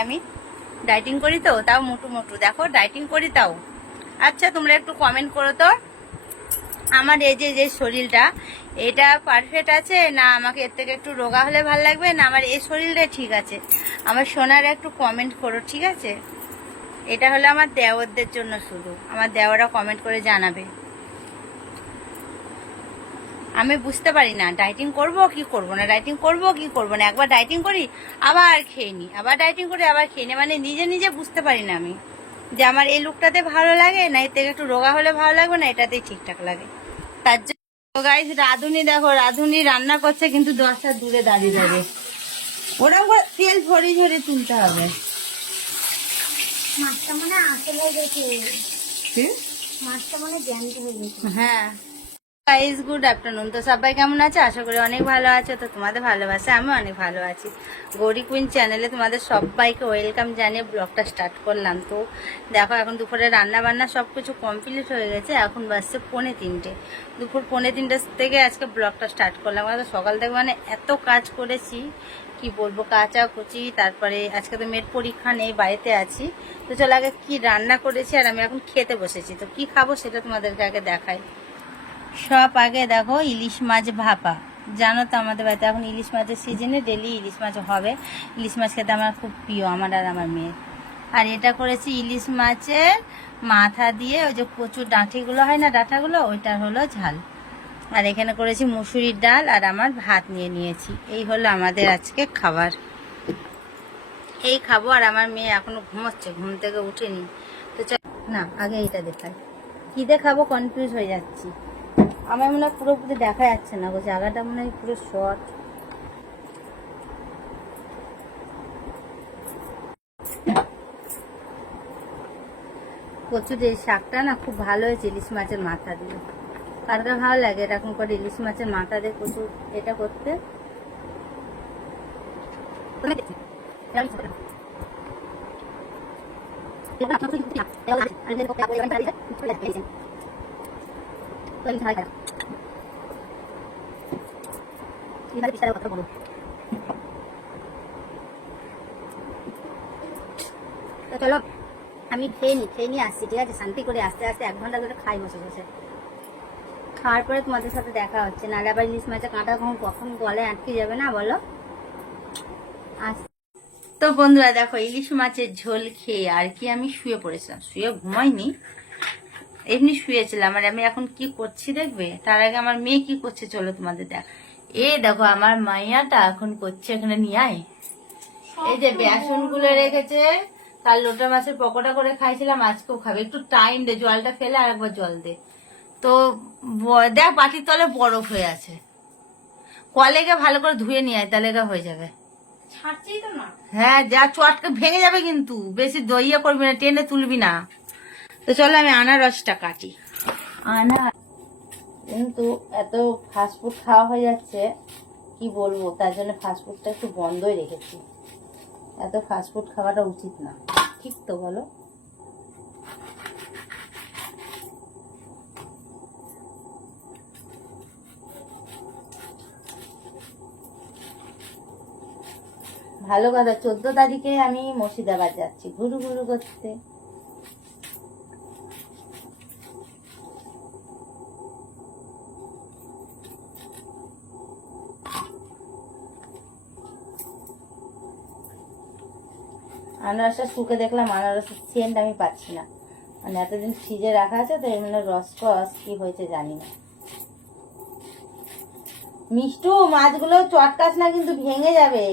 আমি। ডাইটিং করি তো, তাও মোটু মোটু। দেখো ডাইটিং করি তাও। আচ্ছা তোমরা একটু কমেন্ট করো তো। আমার এই যে যে শরীরটা, এটা পারফেক্ট আছে? না, আমাকে এর থেকে একটু রোগা হলে ভালো লাগবে? না, আমার এই শরীরটা ঠিক আছে। আমার সোনারা একটু কমেন্ট করো, ঠিক আছে? এটা হলো আমার দেওরদের জন্য শুধু। আমার দেওয়ারা কমেন্ট করে জানাবে। আমি বুঝতে পারি না ডাইটিং করব কি করব না ডাইটিং করব কি করব না একবার ডাইটিং করি আবার খেয়ে নিই আবার ডাইটিং করি আবার খেয়ে নিই মানে নিজে নিজে বুঝতে পারি না আমি যে আমার এই লুকটাতে ভালো লাগে না এর থেকে একটু রোগা হলে ভালো লাগবে না এটাতেই ঠিকঠাক লাগে। তার জন্য গাইস রাধুনি দেখো রাধুনি রান্না করছে কিন্তু দশটা দূরে দাঁড়িয়ে যাবে। ওরকম করে তেল ঝরিয়ে ঝরিয়ে তুলতে হবে। মাছটা মনে আসল গেছে। মাছটা মনে জ্যান্ত গেছে। হ্যাঁ। গাইস গুড আফটারনুন তো সবাই কেমন আছে? আশা করি অনেক ভালো আছে। তো তোমাদের ভালোবাসা আমি অনেক ভালো আছি। গৌরী কুইন চ্যানেলে তোমাদের সবাইকে ওয়েলকাম জানিয়ে ব্লগটা স্টার্ট করলাম। তো দেখো, এখন দুপুরে রান্না বান্না সব কিছু কমপ্লিট হয়ে গেছে। এখন বাজছে পৌনে তিনটে। দুপুর পৌনে তিনটে থেকে আজকে ব্লগটা স্টার্ট করলাম। আজকে সকাল থেকে মানে এত কাজ করেছি। কি বলব কাঁচা কুচি তারপরে আজকে তো মেয়ের পরীক্ষা নেই, বাড়িতে আছি। তো চলো আগে কি রান্না করেছি আর আমি এখন খেতে বসেছি। তো কি খাব সেটা তোমাদেরকে আগে দেখাই। সব আগে দেখো ইলিশ মাছ ভাপা। জানো তো আমাদের বাড়িতে এখন ইলিশ মাছের সিজনে ডেলি ইলিশ মাছ হবে। ইলিশ মাছ খেতে আমার খুব প্রিয়, আমার আর আমার মেয়ের। আর এটা করেছি ইলিশ মাছের মাথা দিয়ে ওই যে কচুর ডাঁটিগুলো হয় না ডাঁটাগুলো ওইটার হলো ঝাল। আর এখানে করেছি মুসুরির ডাল আর আমার ভাত নিয়ে নিয়েছি। এই হলো আমাদের আজকে খাবার। এই খাব আর আমার মেয়ে এখনও ঘুমোচ্ছে, ঘুম থেকে উঠেনি। তো না, আগে এইটা দেখাই। কি দেখাবো? কনফিউজ হয়ে যাচ্ছি। আমার মনে হয় পুরোপুরি দেখা যাচ্ছে না গো জায়গাটা মনে হয় পুরো শর্ট কচুর এই শাকটা না খুব ভালো হয়েছে ইলিশ মাছের মাথা দিয়ে। কার কার ভালো লাগে এরকম করে ইলিশ মাছের মাথা দিয়ে কচুর এটা করতে। তো চলো, আমি খেয়ে খেয়ে নিয়ে আসছি, ঠিক আছে? শান্তি করে আস্তে আস্তে এক ঘণ্টা ধরে খাই বসে বসে। খাওয়ার পরে তোমাদের সাথে দেখা হচ্ছে, নাহলে আবার ইলিশ কাঁটা কখন কখন আটকে যাবে না বলো? তো বন্ধুরা, দেখো, ইলিশ মাছের ঝোল খেয়ে আর কি আমি শুয়ে পড়েছিলাম। শুয়ে ঘুমাইনি, এমনি শুয়েছিলাম। আর আমি এখন কি করছি দেখবে? তার আগে আমার মেয়ে কি করছে চলো তোমাদের দেখ এ দেখো আমার মাইয়াটা এখন করছে এখানে নিয়ে আয়। এই যে বেসনগুলো রেখেছে কাল লোটা মাছের পকোড়া করে খাইছিলাম আজকেও খাবে। একটু টাইম দে জলটা ফেলে আর একবার জল দে। তো দেখ বাটির তলে বরফ হয়ে আছে। কলে কলেকে ভালো করে ধুয়ে নিয়ে আয় তাহলে গা হয়ে যাবে। না। হ্যাঁ যা চটকে ভেঙে যাবে কিন্তু। বেশি দইয়া করবি না টেনে তুলবি না। তো চলো আমি আনারসটা কাটি। আনা কিন্তু এত ফাস্টফুড খাওয়া হয়ে যাচ্ছে, কি বলব? তার জন্য ফাস্টফুডটা একটু বন্ধই রেখেছি। এত ফাস্টফুড খাওয়াটা উচিত না। ঠিক তো বলো? ভালো কথা, চোদ্দ তারিখে আমি মুর্শিদাবাদ যাচ্ছি। ঘুরু ঘুরু করতে। আনারসটা শুকে দেখলাম আনারসের সেন্ট আমি পাচ্ছি না। মানে এতদিন ফ্রিজে রাখা আছে তো এমনি রস ফস কি হয়েছে জানি না। মিষ্টু, মাছগুলো চটকাস না কিন্তু ভেঙে যাবে।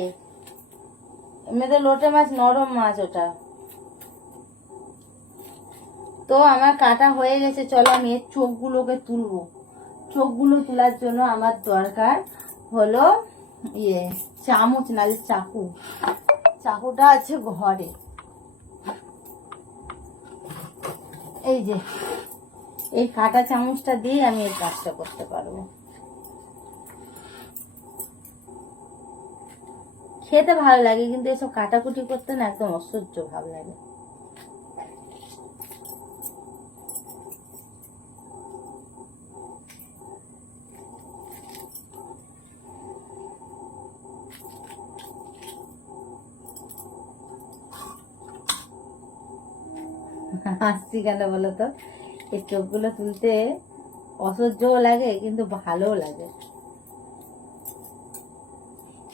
এমনিতে লোটে মাছ, নরম মাছ ওটা। তো আমার কাটা হয়ে গেছে, চলো আমি এর চোখগুলোকে তুলবো। চোখগুলো তোলার জন্য আমার দরকার হলো ইয়ে চামচ নালে চাকু। চাকুটা আছে ঘরে। এই যে, এই কাটা চামচটা দিয়ে আমি এই কাজটা করতে পারব। খেতে ভালো লাগে, কিন্তু এসব কাটাকুটি করতে না একদম অসহ্য ভালো লাগে। হাসছি কেন বলো তো? এই চোখগুলো তুলতে অসহ্যও লাগে, কিন্তু ভালোও লাগে।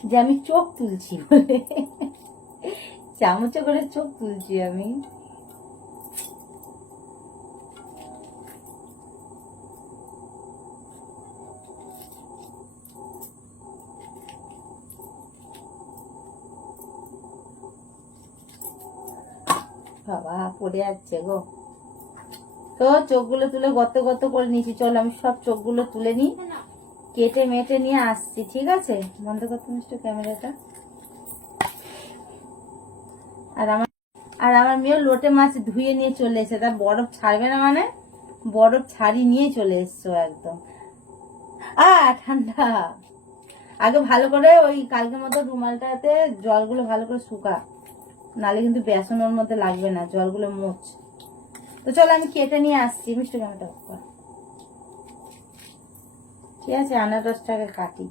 যে আমি চোখ তুলছি বলে। চামচে করে চোখ তুলছি আমি। বাবা, পড়ে যাচ্ছে গো। তো চোখগুলো তুলে গত গত করে নিয়েছি। চল, আমি সব চোখগুলো তুলে নিই। কেটে মেটে নিয়ে আসছি, ঠিক আছে? বন্ধ করতে মিষ্টি ক্যামেরাটা। আর আমার আর আমার মেয়ে লোটে মাছ ধুয়ে নিয়ে চলে এসে তার বরফ ছাড়বে না মানে? বরফ ছাড়ি নিয়ে চলে এসছো একদম। আ, ঠান্ডা। আগে ভালো করে ওই কালকের মতো রুমালটাতে জলগুলো ভালো করে শুকা। নালে কিন্তু বেসন ওর মধ্যে লাগবে না, জলগুলো মোচ তো চলো আমি কেটে নিয়ে আসছি, মিষ্টি অফ ঠিক আছে? আনারসটাকে কাটি।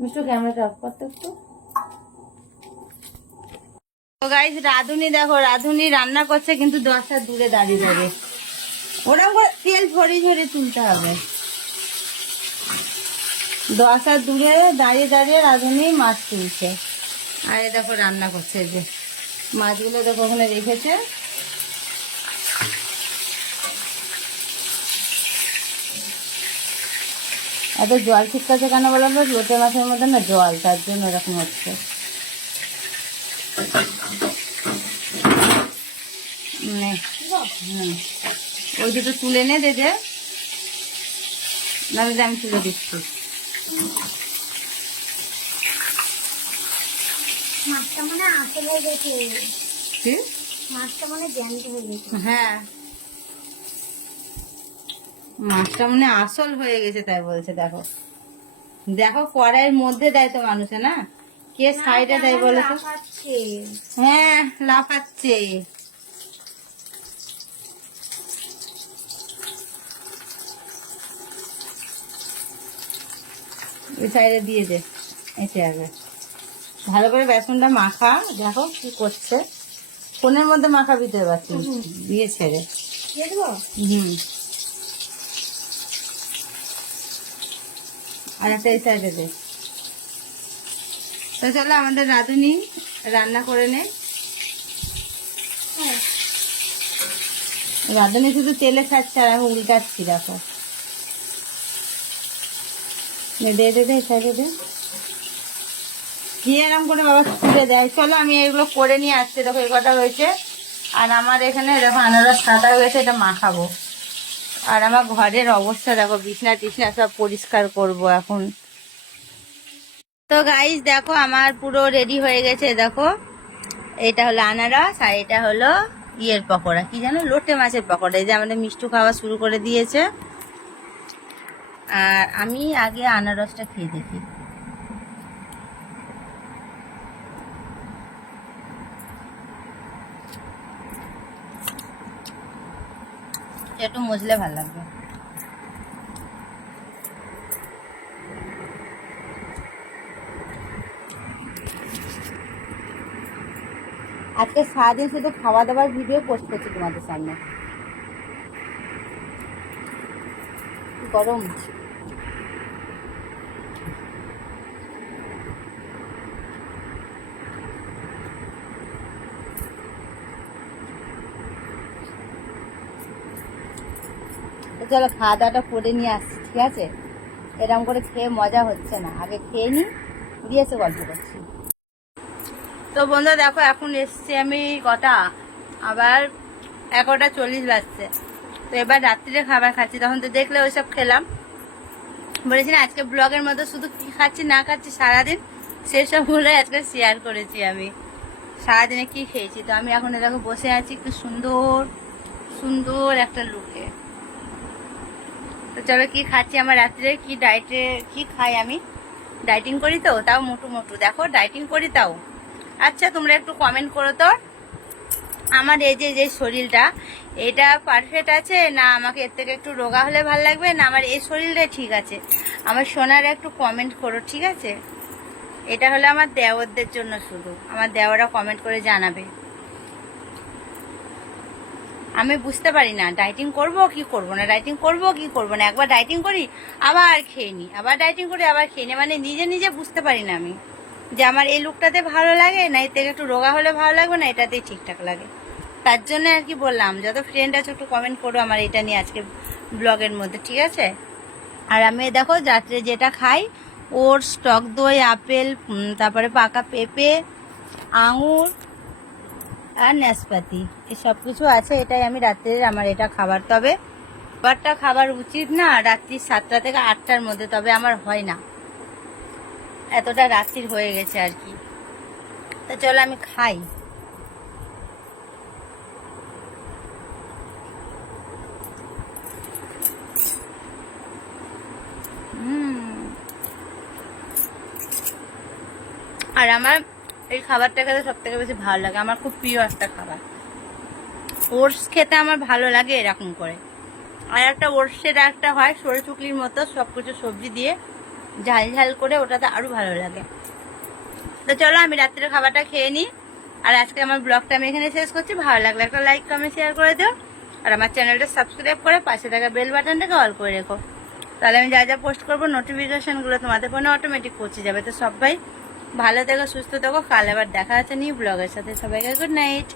মিষ্টি ক্যামেরাটা অফ করতে একটু। তো গাইস রাধুনি দেখো, রাধুনি রান্না করছে, কিন্তু দশ হাত দূরে দাঁড়িয়ে ওরকম করে তেল ঝরিয়ে ঝরিয়ে তুলতে হবে। দশ হাত দূরে দাঁড়িয়ে দাঁড়িয়ে রাধুনি মাছ তুলছে। আর দেখো রান্না করছে যে। মাছগুলো দেখো ওখানে রেখেছে। এত জল ছিটকাছে কেন বলো লোটে মাছের মধ্যে না জল, তার জন্য এরকম হচ্ছে। ওই দুটো তুলে নে দে দে। নাহলে আমি তুলে দিচ্ছি। মাছটা মানে আসল হয়ে গেছে কি? মাছটা মানে জ্যান্ত হয়ে গেছে। হ্যাঁ। মাছটা মানে আসল হয়ে গেছে তাই বলছে দেখো। দেখো কড়াইয়ের মধ্যে দেয় তো মানুষে না? কে সাইডে দেয় বলো তো? হ্যাঁ লাফাচ্ছে। ওই সাইডে দিয়ে দে এসে আগে ভালো করে বেসনটা মাখা দেখো কি করছে। ফোনের মধ্যে মাখা তো এবার তুই। দিয়ে ছেড়ে হুম। আর একটা এই সাইডে দে। তো চলো আমাদের রাঁধুনি রান্না করে নে। হ্যাঁ। রাঁধুনি শুধু তেলে ছাড়ছে আর আমি উল্টাচ্ছি দেখো। দে দে দে সাইডে দে। কি এরম করে বাবা তুলে দেয়। চলো, আমি এগুলো করে নিয়ে আসছি। দেখো, এই কটা হয়েছে আর আমার এখানে, দেখো, আনারস কাটা হয়েছে, এটা মাখাবো। আর আমার ঘরের অবস্থা, দেখো, বিছনা টিছনা সব পরিষ্কার করব এখন। তো গাইস দেখো, আমার পুরো রেডি হয়ে গেছে, দেখো। এটা হলো আনারস, আর এটা হলো ইয়ের পকোড়া। কি জানো? লোটে মাছের পকোড়া। এই যে আমাদের মিষ্টি খাওয়া শুরু করে দিয়েছে। আর আমি আগে আনারসটা খেয়ে দেখি। একটু মজলে ভালো লাগবে। আজকে সারাদিন শুধু খাওয়া দাওয়ার ভিডিও পোস্ট করছি তোমাদের সামনে। কি গরম। চলো খাওয়া দাওয়াটা করে নিয়ে আসছি, ঠিক আছে? এরকম করে খেয়ে মজা হচ্ছে না। আগে খেয়ে নি, দিয়ে এসে গল্প করছি। তো বন্ধু, দেখো, এখন এসছি আমি কটা? আবার এগারোটা চল্লিশ বাজছে। তো এবার রাত্রিরে খাবার খাচ্ছি। তখন তো দেখলে ওইসব খেলাম। বলেছি না, আজকে ব্লগের মধ্যে শুধু কী খাচ্ছি, না খাচ্ছি, সারাদিন সেসবগুলো আজকে শেয়ার করেছি আমি। সারাদিনে কি খেয়েছি? তো আমি এখন দেখো বসে আছি একটু সুন্দর সুন্দর একটা লুকে তো চলো কি খাচ্ছি? আমার রাত্রে কি ডায়েটে কি খাই আমি? ডাইটিং করি তো, তাও মোটু মোটু। দেখো ডাইটিং করি তাও। আচ্ছা তোমরা একটু কমেন্ট করো তো। আমার এই যে যে শরীরটা, এটা পারফেক্ট আছে? না, আমাকে এর থেকে একটু রোগা হলে ভালো লাগবে? না, আমার এই শরীরটা ঠিক আছে। আমার সোনার একটু কমেন্ট করো, ঠিক আছে? এটা হলো আমার দেওরদের জন্য শুধু। আমার দেওয়ারা কমেন্ট করে জানাবে। আমি বুঝতে পারি না ডাইটিং করব, কি করব না? ডাইটিং করব, কি করব না? একবার ডাইটিং করি, আবার খেয়ে নিই আবার ডাইটিং করি, আবার খেয়ে নিই মানে নিজে নিজে বুঝতে পারি না আমি যে আমার এই লুকটাতে ভালো লাগে, না এতে একটু রোগা হলে ভালো লাগবে, না এটাতেই ঠিকঠাক লাগে। তার জন্য আর কি বললাম, যত ফ্রেন্ড আছে একটু কমেন্ট করো আমার এটা নিয়ে আজকে ব্লগের মধ্যে, ঠিক আছে? আর আমি দেখো রাত্রে যেটা খাই ওর স্টক দই, আপেল তারপরে পাকা পেঁপে, আঙুর আর নাশপাতি এই সব কিছু আছে, এটাই আমি রাত্রের আমার এটা খাবার। তবে খাবারটা খাবার উচিত না, রাত্রি সাতটা থেকে আটটার মধ্যে, তবে আমার হয় না। এতটা রাত্রির হয়ে গেছে আর কি। তা চলো আমি খাই। আর আমার এই খাবারটা খেতে সব থেকে বেশি ভালো লাগে। আমার খুব প্রিয় একটা খাবার। ওটস খেতে আমার ভালো লাগে এরকম করে। আর একটা ওটসের একটা হয় সরে চুকলির মতো সব কিছু সবজি দিয়ে ঝাল ঝাল করে ওটাতে আরও ভালো লাগে। তো চলো আমি রাত্রের খাবারটা খেয়ে নিই। আর আজকে আমার ব্লগটা আমি এখানে শেষ করছি। ভালো লাগলে একটা লাইক কমেন্ট শেয়ার করে দিও। আর আমার চ্যানেলটা সাবস্ক্রাইব করে পাশে থাকা বেল বাটনটাকে অল করে রেখো। তাহলে আমি যা যা পোস্ট করব নোটিফিকেশনগুলো তোমাদের ফোনে অটোমেটিক পৌঁছে যাবে। তো সবাই ভালো থেকো সুস্থ থেকো। কাল আবার দেখা হচ্ছে নিউ ব্লগের সাথে। সবাইকে গুড নাইট